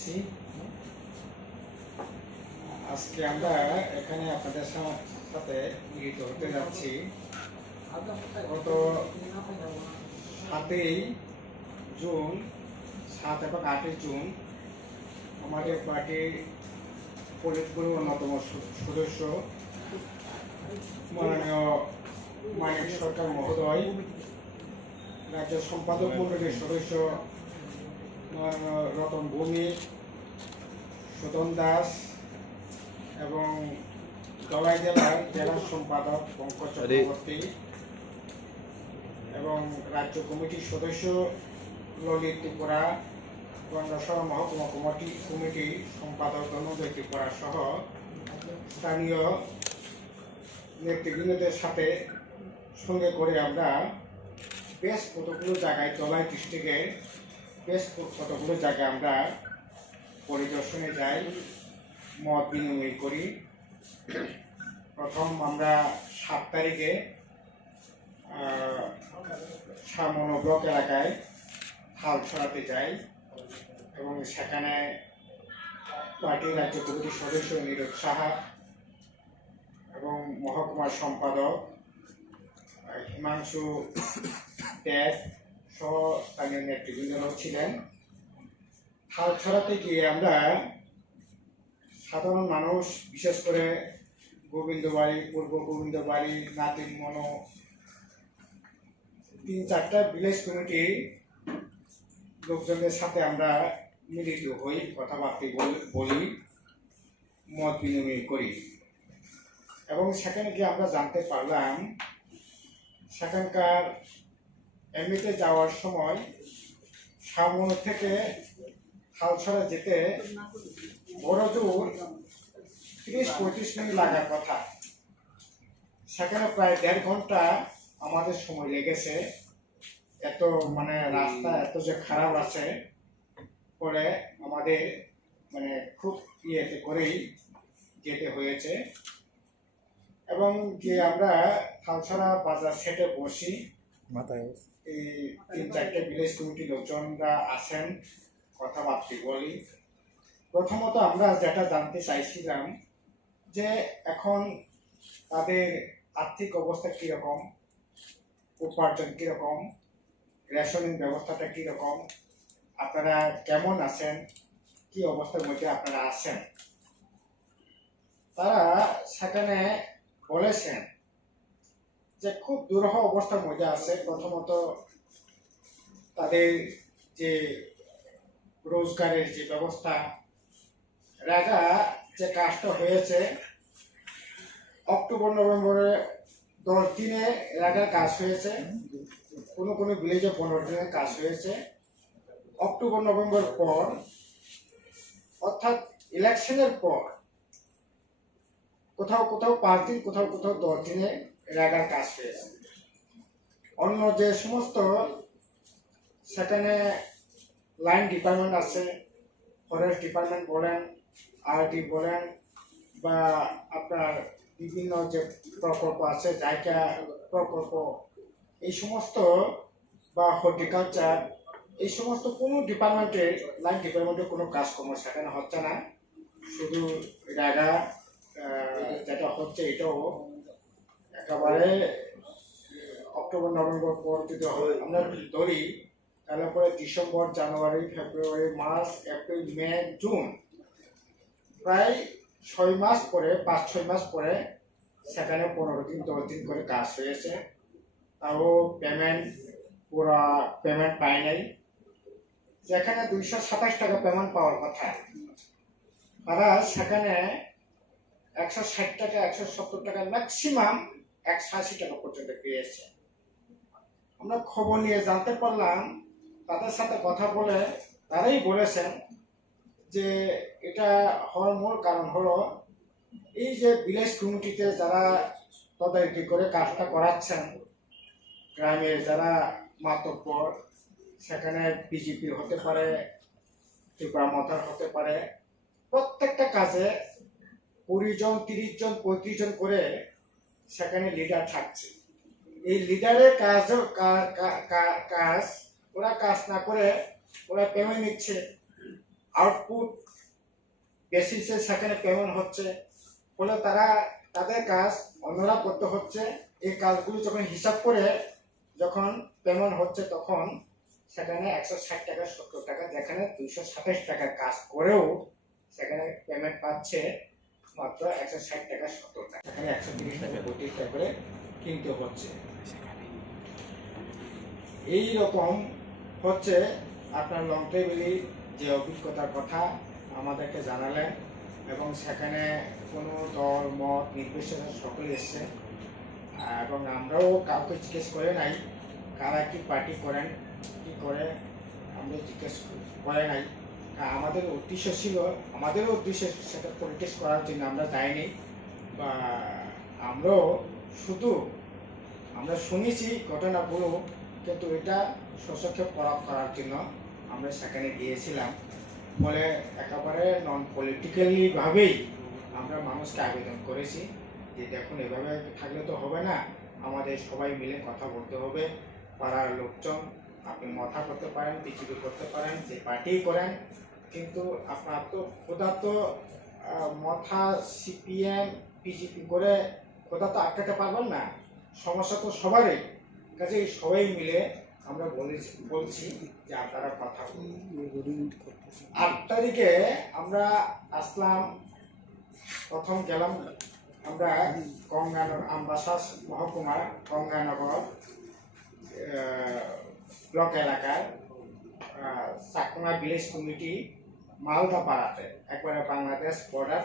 যাচ্ছি। আজকে আমরা এখানে আপনাদের সাথে মিলিত হতে যাচ্ছি। গত 7ই জুন, 7 এবং 8ই জুন আমাদের পার্টির পলিটব্যুরো অন্যতম সদস্য মাননীয় মানিক সরকার মহোদয়, রাজ্য সম্পাদক মণ্ডলীর সদস্য রতন ভৌমিক, সুদন দাস এবং ধলাই জেলার জেলা সম্পাদক পঙ্কজ চক্রবর্তী এবং রাজ্য কমিটির সদস্য ললিত ত্রিপুরা, গঙ্গাসরা মহকুমা কমিটি সম্পাদক ধনঞ্জয় ত্রিপুরা সহ স্থানীয় নেতৃবৃন্দদের সাথে সঙ্গে করে আমরা বেশ কতগুলো জায়গায় ধলাই ডিস্ট্রিক্টের বেশ কতগুলো জায়গায় আমরা পরিদর্শনে যাই, মত বিনিময় করি। প্রথম আমরা 7 তারিখে সামনো ব্লক এলাকায় হাল ছড়াতে যাই এবং সেখানে পার্টির রাজ্য কমিটির সদস্য নীরজ সাহা এবং মহকুমার সম্পাদক হিমাংশু দেব সহ স্থানীয় নেতৃবৃন্দরাও ছিলেন। হাল ছড়াতে গিয়ে আমরা সাধারণ মানুষ, বিশেষ করে গোবিন্দবাড়ি, পূর্ব গোবিন্দবাড়ি, নাতিন মনো, 3-4টা ভিলেজ কমিটির লোকজনদের সাথে আমরা মিলিত হই, কথাবার্তা বলি, মত বিনিময় করি এবং সেখানে গিয়ে আমরা জানতে পারলাম সেখানকার এমনিতে যাওয়ার সময় সামনে থেকে হালছড়া যেতে বড় জোর 30-35 মিনিট লাগার কথা, সেখানে প্রায় 1.5 ঘন্টা আমাদের সময় লেগেছে। এত রাস্তা এত যে খারাপ আছে, পরে আমাদের খুব ইয়েতে করেই যেতে হয়েছে এবং যে আমরা হালছড়া বাজার সেটে বসি, এই 3-4টে ভিলেজ কমিটি লোকজনরা আসেন, কথাবার্তা বলি। প্রথমত আমরা যেটা জানতে চাইছিলাম যে এখন তাদের আর্থিক অবস্থা কীরকম, উপার্জন কীরকম, রেশনিং ব্যবস্থাটা কীরকম, আপনারা কেমন আছেন, কি অবস্থার মধ্যে আপনারা আছেন। তারা সেখানে বলেছেন যে খুব দুরূহ অবস্থার মধ্যে আছে। প্রথমত তাদের যে রোজগারের যে ব্যবস্থা, রেগা যে কাজটা হয়েছে অক্টোবর নভেম্বরে 10 দিনে রেগার কাজ হয়েছে, কোনো কোনো ভিলেজে 15 দিনের কাজ হয়েছে। অক্টোবর নভেম্বর পর, অর্থাৎ ইলেকশনের পর কোথাও কোথাও 5 দিন, কোথাও কোথাও 10 দিনে রেগার কাজ হয়েছে। অন্য যে সমস্ত সেখানে লাইন ডিপার্টমেন্ট আছে, ফরেস্ট ডিপার্টমেন্ট বলেন, আরডি বলেন, বা আপনার বিভিন্ন যে প্রকল্প আছে, জায়গা প্রকল্প, এই সমস্ত, বা হর্টিকালচার, এই সমস্ত কোনো ডিপার্টমেন্টের লাইন ডিপার্টমেন্টের কোনো কাজকর্ম সেখানে হচ্ছে না। শুধু রেগা যেটা হচ্ছে এটাও একেবারে অক্টোবর নভেম্বর পর যদি আমরা ধরি, তাহলে পরে ডিসেম্বর, জানুয়ারি, ফেব্রুয়ারি, মার্চ, এপ্রিল, মে, জুন, প্রায় 6 মাস পরে, 5-6 মাস পরে সেখানে 15 দিন 10 দিন করে কাজ হয়েছে। তাও পুরা পেমেন্ট পায় নাই। যেখানে 227 টাকা পেমেন্ট পাওয়ার কথা, তারা সেখানে 160 টাকা, 170 টাকা, ম্যাক্সিমাম 180 টাকা পর্যন্ত পেয়েছে। আমরা খবর নিয়ে জানতে পারলাম, তাদের সাথে কথা বলে তারাই বলেছেন যে এটা হওয়ার মূল কারণ হলো এই যে ভিলেজ কমিটিতে যারা তদারকি করে কাজটা করাচ্ছেন, গ্রামের যারা মাতব্বর, সেখানে বিজেপি হতে পারে, ত্রিপুরা মতার হতে পারে, প্রত্যেকটা কাজে 20 জন, 30 জন, 35 জন করে সেখানে লিডার থাকছে। এই লিডারের কাজ ওরা কাজ না করে ওরা পেমেন্ট নিচ্ছে। আউটপুট বেসিসে সেখানে পেমেন্ট হচ্ছে, ফলে তারা তাদের কাজ অন্যরা করতে হচ্ছে। এই কাজগুলো যখন হিসাব করে যখন পেমেন্ট হচ্ছে তখন সেখানে 160 টাকা 70 টাকা, যেখানে 227 টাকার কাজ করেও সেখানে পেমেন্ট পাচ্ছে মাত্র 160 টাকা 70 টাকা, সেখানে 130 টাকা 32 টাকা করে কিনতে হচ্ছে। এই রকম হচ্ছে আপনার লং টেবিলি যে অভিজ্ঞতার কথা আমাদেরকে জানালেন, এবং সেখানে কোনো দল মত নির্বিশেষে সকলে এসছে, এবং আমরাও কাউকে জিজ্ঞেস করে নাই কারা কি পার্টি করেন কি করে, আমরা জিজ্ঞেস করে নাই। আমাদের উদ্দেশ্য ছিল, আমাদেরও উদ্দেশ্য সেটা পলিটিক্স করার জন্য আমরা যাইনি, বা আমরাও শুধু আমরা শুনেছি ঘটনাগুলো, কিন্তু এটা স্বচক্ষে পরখ করার জন্য আমরা সেখানে গিয়েছিলাম। ফলে একেবারে নন পলিটিক্যালি ভাবেই আমরা মানুষকে আবেদন করেছি যে দেখুন এভাবে থাকলে তো হবে না, আমাদের সবাই মিলে কথা বলতে হবে। পাড়ার লোকজন আপনি মথা করতে পারেন, বিজেপি করতে পারেন, যে পার্টি করেন, কিন্তু আপনার তো খোদা তো মথা সিপিএম বিজেপি করে খোদা তো আটকাতে পারবেন না, সমস্যা তো সবারই। কাজে সবাই মিলে আমরা বলছি যে আপনারা কথা বলুন। 8 তারিখে আমরা আসলাম, প্রথম গেলাম আমরা গঙ্গানগর আমবাসা মহকুমার গঙ্গানগর ব্লক এলাকার চাকমা ভিলেজ কমিটি মালদাপাড়াতে, একবারে বাংলাদেশ বর্ডার,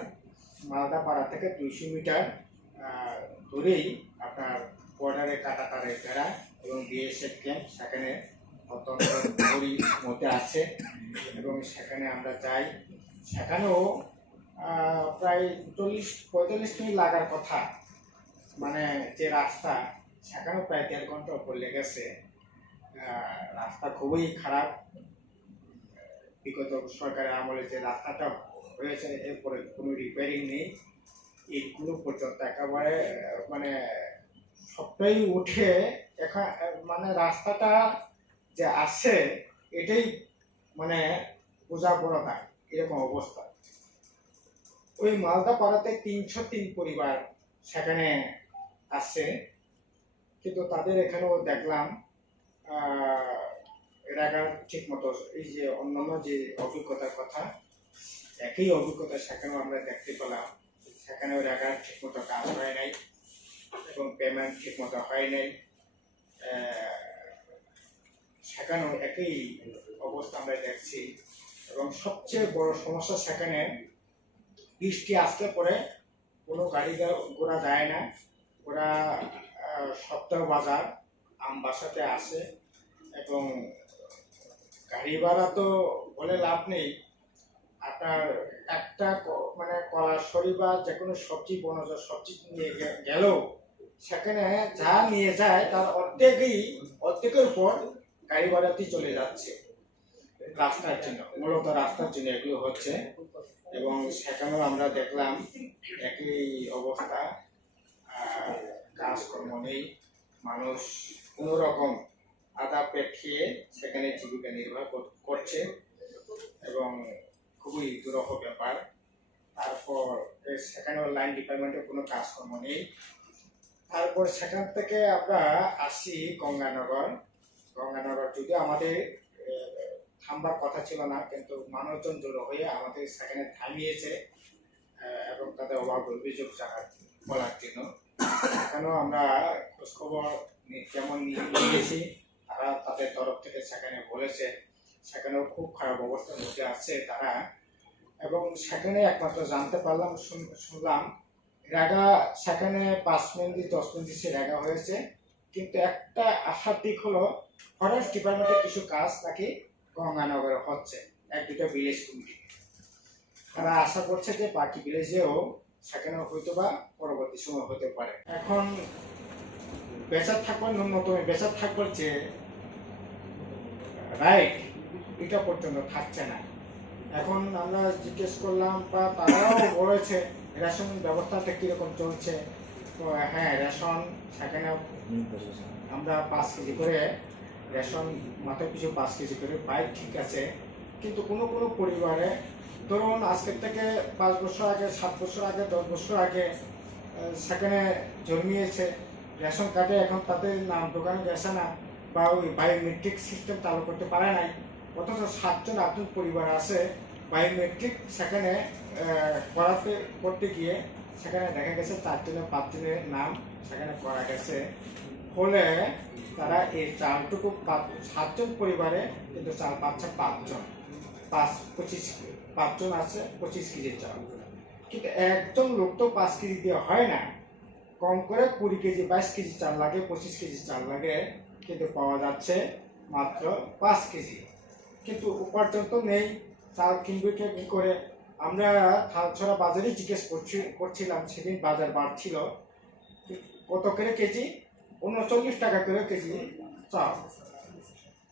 মালদাপাড়া থেকে 200 মিটার দূরেই আপনার বর্ডারে কাটাতারে ঘেরা এবং বিএসএফ ক্যাম্প সেখানে অত্যন্ত গরিব মধ্যে আছে, এবং সেখানে আমরা যাই। সেখানেও প্রায় 40-45 মিনিট লাগার কথা, মানে যে রাস্তা সেখানেও প্রায় 1.5 ঘন্টা উপর লেগেছে। রাস্তা খুবই খারাপ, বিগত সরকারের আমলে যে রাস্তাটা হয়েছে এরপরে কোনো রিপেয়ারিং নেই, ইটগুলো পর্যন্ত একেবারে মানে সবটাই উঠে মানে রাস্তাটা যে আছে এটাই মানে বোঝা বড় না, এরকম অবস্থা। ওই মালদা পাড়াতে 303 পরিবার সেখানে আসছে, কিন্তু তাদের এখানেও দেখলাম এলাকা ঠিক মতো এই যে অন্যান্য যে অভিজ্ঞতার কথা, একই অভিজ্ঞতা সেখানেও আমরা দেখতে পেলাম। সেখানেও এলাকার ঠিক মতো কাজ হয় নাই এবং পেমেন্ট ঠিক মতো হয় নাই, সেখানেও একই অবস্থা আমরা দেখছি। এবং সবচেয়ে বড় সমস্যা সেখানে বৃষ্টি আসলে পরে কোনো গাড়ি ঘোড়া যায় না। ওরা সপ্তাহ বাজার আমবাসাতে আসে, এবং গাড়ি ভাড়া তো বলে লাভ নেই। আপনার একটা মানে কলাশরি বা যে কোনো সবজি বনজ সবজি নিয়ে গেলেও সেখানে যা নিয়ে যায় তার অর্ধেকের উপর গাড়ি ভাড়াতেই চলে যাচ্ছে রাস্তার জন্য, মূলত রাস্তার জন্য এগুলো হচ্ছে। এবং সেখানেও আমরা দেখলাম একই অবস্থা, কাজকর্ম নেই, মানুষ কোনো রকম আধা পেট খেয়ে সেখানে জীবিকা নির্বাহ করছে, এবং খুবই দুরূহ ব্যাপার। তারপর সেখানেও লাইন ডিপার্টমেন্টের কোনো কাজকর্ম নেই। তারপর সেখান থেকে আমরা আসি গঙ্গানগর। যদিও আমাদের থামবার কথা ছিল না, কিন্তু মানুষজন জড়ো হয়ে আমাদের সেখানে থামিয়েছে এবং তাদের অভাব অভিযোগ বলার জন্য। সেখানেও আমরা খোঁজখবর যেমন নিয়েছি, তারা তাদের তরফ থেকে সেখানে বলেছে সেখানেও খুব খারাপ অবস্থার মধ্যে আছে তারা। এবং সেখানে একমাত্র জানতে পারলাম, শুনলাম রেগা সেখানে 5 মিনিট 10 মিনিট রেগা হয়েছে, কিন্তু একটা আশার দিক হলো ফরেস্ট ডিপার্টমেন্টের কিছু কাজ নাকি গঙ্গানগরে হচ্ছে 1-2টা ভিলেজ কমিটি। তারা আশা করছে যে বাকি ভিলেজেও সেখানে হয়তো বা পরবর্তী সময় হতে পারে। এখন বেচার থাকবার ন্যূনতম বেচার থাকবার যে রাইট এটা পর্যন্ত থাকছে না। এখন আমরা জিজ্ঞেস করলাম বা তারাও বলেছে রেশন ব্যবস্থাটা কিরকম চলছে। তো হ্যাঁ, রেশন সেখানে আমরা 5 কেজি করে রেশন মাথায় পিছু 5 কেজি করে পাই, ঠিক আছে, কিন্তু কোনো কোনো পরিবারে ধরুন আজকের থেকে 5 বছর আগে, 7 বছর আগে, 10 বছর আগে সেখানে জন্মিয়েছে, রেশন কার্ডে এখন তাদের নাম দোকানে গেছে না, বা ওই বায়োমেট্রিক সিস্টেম চালু করতে পারে নাই, অথচ 7জন 8জন পরিবার আছে বায়োমেট্রিক সেখানে করতে গিয়ে সেখানে দেখা গেছে 4জনের 5জনের নাম সেখানে করা গেছে। ফলে তারা এই চালটুকু 7জন পরিবারে কিন্তু চাল পাচ্ছে 5জন, 5জন আছে 25 কেজি চাল, কিন্তু একজন লোক তো 5 কেজি দিয়ে হয় না, কম করে 20 কেজি 22 কেজি চাল লাগে, 25 কেজি চাল লাগে, কিন্তু পাওয়া যাচ্ছে মাত্র 5 কেজি। কিন্তু উপার্জন তো নেই, চাল কিনবে কি করে? আমরা থালছড়া বাজারে জিজ্ঞেস করছিলাম, সেদিন বাজার বাড়ছিল, কত করে কেজি? 39 টাকা করে কেজি চাল।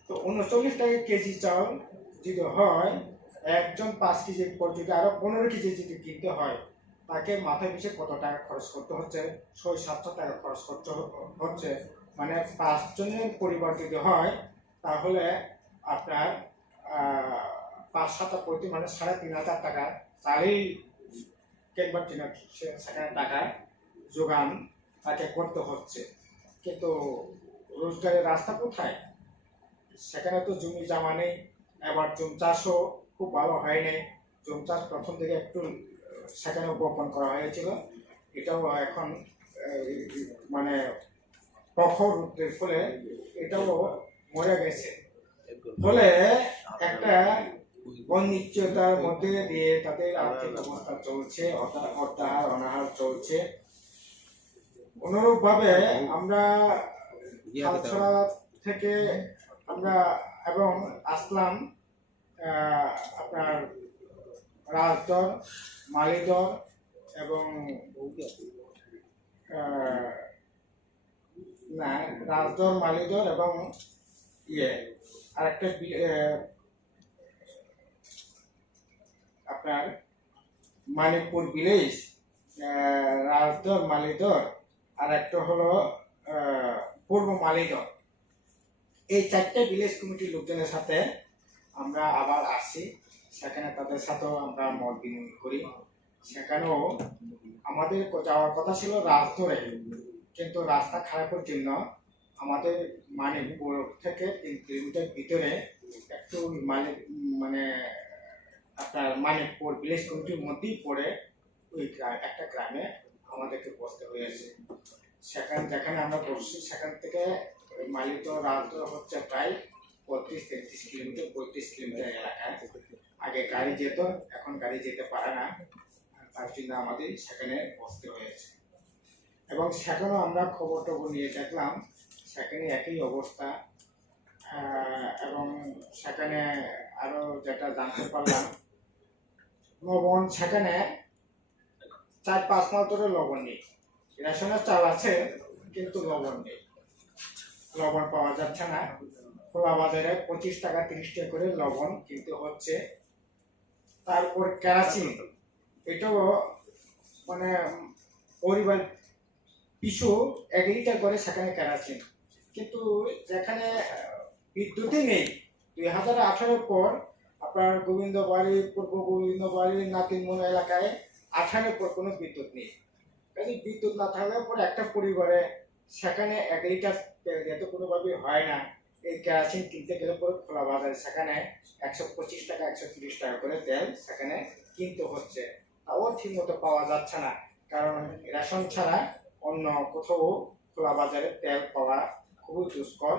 তো 39 টাকা কেজি চাল যদি হয়, একজন 5 কেজির পর যদি আরো 15 কেজি যদি কিনতে হয়, তাকে মাথায় পিছু কত টাকা খরচ করতে হচ্ছে? 600-700 টাকা খরচ করতে হচ্ছে। মানে 5 জনের পরিবার যদি হয়, তাহলে আপনার 5-7 মানে 3,500 টাকা চালেই কেনবার জন্য সেখানে টাকা যোগান তাকে করতে হচ্ছে। কিন্তু রোজগারের রাস্তা কোথায়? সেখানে তো জমি জমা নেই, এবার জুম চাষও খুব ভালো হয়নি। জুম চাষ প্রথম থেকে একটু সেখানে বপন করা হয়েছিল, এটাও এখন মানে প্রখর রোদের ফলে এটাও মরে গেছে। ফলে একটা অনিশ্চয়তার মধ্যে দিয়ে তাদের আর্থিক অবস্থা চলছে, অর্থাহার অনাহার চলছে। অনুরূপ ভাবে আমরা থালছড়া থেকে আমরা এবং আসলাম আপনার রাজদর, মালিদর এবং না রাজদর, মালিদর এবং আরেকটা আপনার মানিকপুর ভিলেজ, রাজদর, মালিদর, আর একটা হলো পূর্ব মালিদর। এই 4টে ভিলেজ কমিটির লোকজনের সাথে আমরা আবার আসি, সেখানে তাদের সাথেও আমরা মত বিনিময় করি। সেখানেও আমাদের যাওয়ার কথা ছিল রাজদরে, কিন্তু রাস্তা খারাপের জন্য আমাদের মানিকপুর থেকে 3 কিলোমিটার ভিতরে একটু মানে আপনার মানিকপুর ভিলেজ কমিটির মধ্যেই পড়ে ওই একটা গ্রামে আমাদেরকে বসতে হয়েছে। যেখানে আমরা বসছি সেখান থেকে মালিত রাজদর হচ্ছে প্রায় 35-33 কিলোমিটার, 35 কিলোমিটার এলাকায়। আগে গাড়ি যেত, এখন গাড়ি যেতে পারে না, তার জন্য আমাদের সেখানে বসতে হয়েছে। এবং সেখানেও আমরা খবর টবর নিয়ে দেখলাম, সেখানে একই অবস্থা। এবং সেখানে আরো যেটা জানতে পারলাম, লবণ সেখানে 4-5 মাস ধরে লবণ নেই। রেশনের চাল আছে কিন্তু লবণ নেই, লবণ পাওয়া যাচ্ছে না। খোলা বাজারে 25 টাকা 30 টাকা করে লবণ কিনতে হচ্ছে। তারপর কেরাসিন, এটাও মানে পরিবার পিছু 1 লিটার করে সেখানে কেরাসিন, কিন্তু যেখানে বিদ্যুৎই নেই। 2018 পর আপনার গোবিন্দবাড়ি, পূর্ব গোবিন্দবাড়ি, নাতিনমোহন এলাকায় 18 পর কোনো বিদ্যুৎ নেই। কাজে বিদ্যুৎ না থাকলে পরে একটা পরিবারে সেখানে 1 লিটার তেল যেতে কোনোভাবেই হয় না। এই কেরাসিন কিনতে গেলে পরে খোলা বাজারে সেখানে 125 টাকা 130 টাকা করে তেল সেখানে কিনতে হচ্ছে, তাও ঠিক মতো পাওয়া যাচ্ছে না। কারণ রেশন ছাড়া অন্য কোথাও খোলা বাজারে তেল পাওয়া খুবই দুষ্কর।